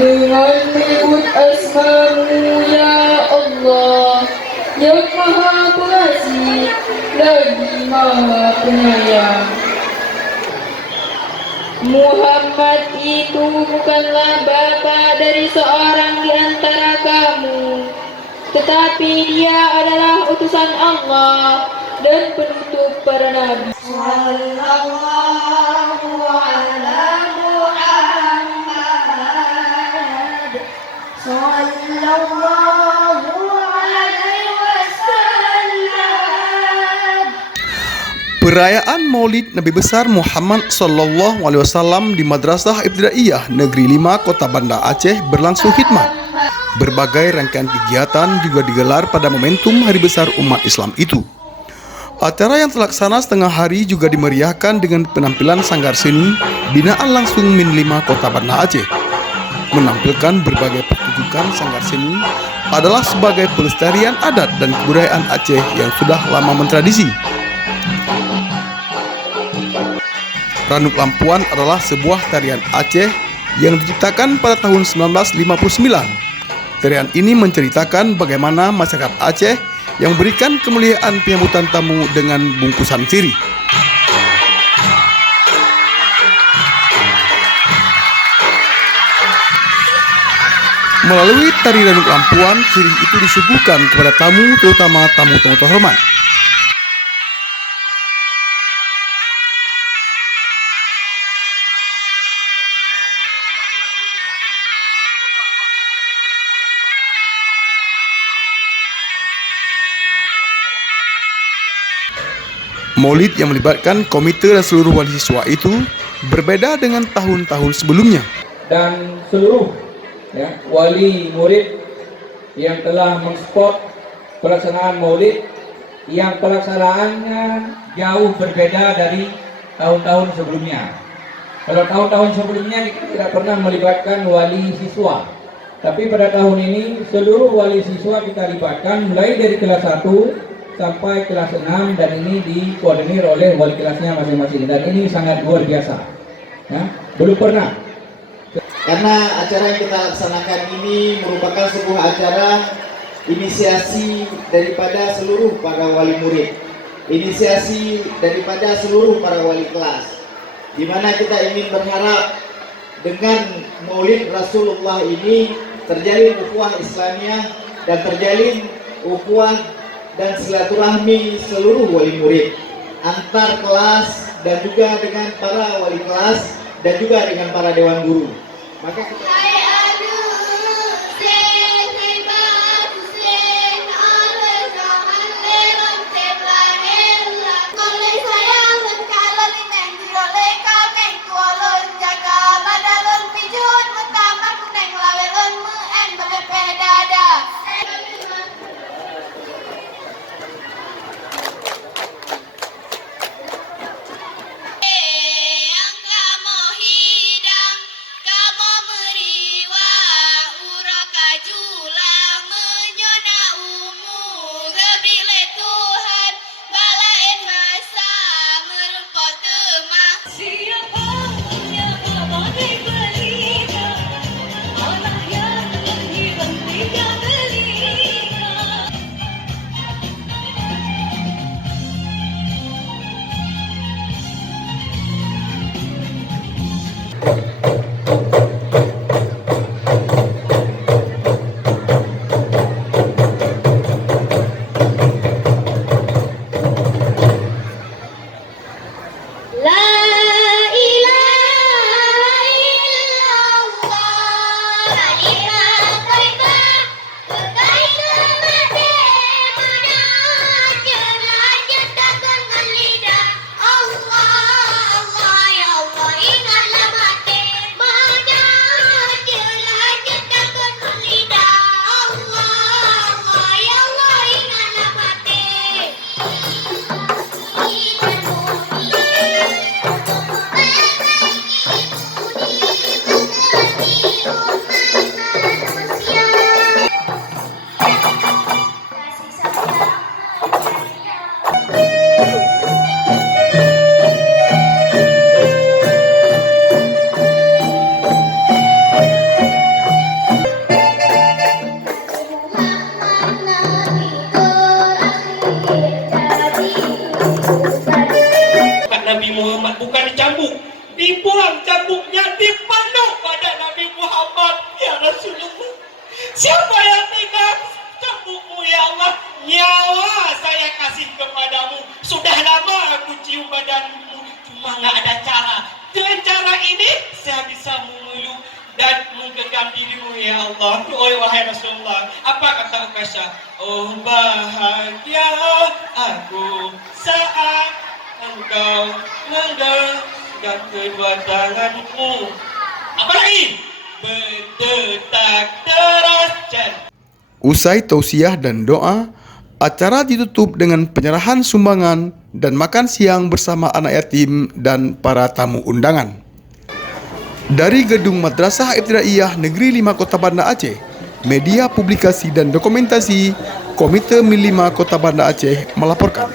Dengan menyebut asma-Mu ya Allah, yang Maha Pengasih lagi Maha Penyayang. Muhammad itu bukanlah bapa dari seorang di antara kamu, tetapi dia adalah utusan Allah dan penutup para nabi. Sallallahu ala Muhammad, sallallahu alaihi wasallam. Perayaan Maulid Nabi besar Muhammad Sallallahu Alaihi Wasallam di Madrasah Ibtidaiyah Negeri 5 Kota Banda Aceh berlangsung khidmat. Berbagai rangkaian kegiatan juga digelar pada momentum hari besar umat Islam itu. Acara yang terlaksana setengah hari juga dimeriahkan dengan penampilan sanggar seni binaan langsung Min 5 Kota Banda Aceh. Menampilkan berbagai pertunjukan sanggar seni adalah sebagai pelestarian adat dan kebudayaan Aceh yang sudah lama mentradisi. Ranuk Lampuan adalah sebuah tarian Aceh yang diciptakan pada tahun 1959. Tarian ini menceritakan bagaimana masyarakat Aceh yang memberikan kemuliaan penyambutan tamu dengan bungkusan sirih. Melalui tari Ranuk Lampuan, sirih itu disuguhkan kepada tamu, terutama tamu-tamu terhormat. Maulid yang melibatkan komite dan seluruh wali siswa itu berbeda dengan tahun-tahun sebelumnya. Dan seluruh wali murid yang telah mensupport pelaksanaan Maulid yang pelaksanaannya jauh berbeda dari tahun-tahun sebelumnya. Kalau tahun-tahun sebelumnya kita tidak pernah melibatkan wali siswa, tapi pada tahun ini seluruh wali siswa kita libatkan mulai dari kelas 1 sampai kelas 6, dan ini dikoordinir oleh wali kelasnya masing-masing, dan ini sangat luar biasa ya, belum pernah. Karena acara yang kita laksanakan ini merupakan sebuah acara inisiasi daripada seluruh para wali murid, inisiasi daripada seluruh para wali kelas, di mana kita ingin berharap dengan Maulid Rasulullah ini terjalin ukhuwah Islamiyah dan terjalin ukhuwah dan silaturahmi seluruh wali murid antar kelas dan juga dengan para wali kelas dan juga dengan para dewan guru. Maka kita ya Allah, nyawa saya kasih kepadamu. Sudah lama aku cium badanmu, cuma nggak ada cara. Dengan cara ini saya bisa memeluk dan menggenggam dirimu ya Allah. Oh wahai Rasulullah, apa kata Ukasha? Oh bahagia aku saat engkau menggenggam kedua tanganmu. Apa lagi? Berdetak deras jantung. Usai tausiah dan doa, acara ditutup dengan penyerahan sumbangan dan makan siang bersama anak yatim dan para tamu undangan. Dari Gedung Madrasah Ibtidaiyah Negeri 5 Kota Banda Aceh, Media Publikasi dan Dokumentasi Komite MIN 5 Kota Banda Aceh melaporkan.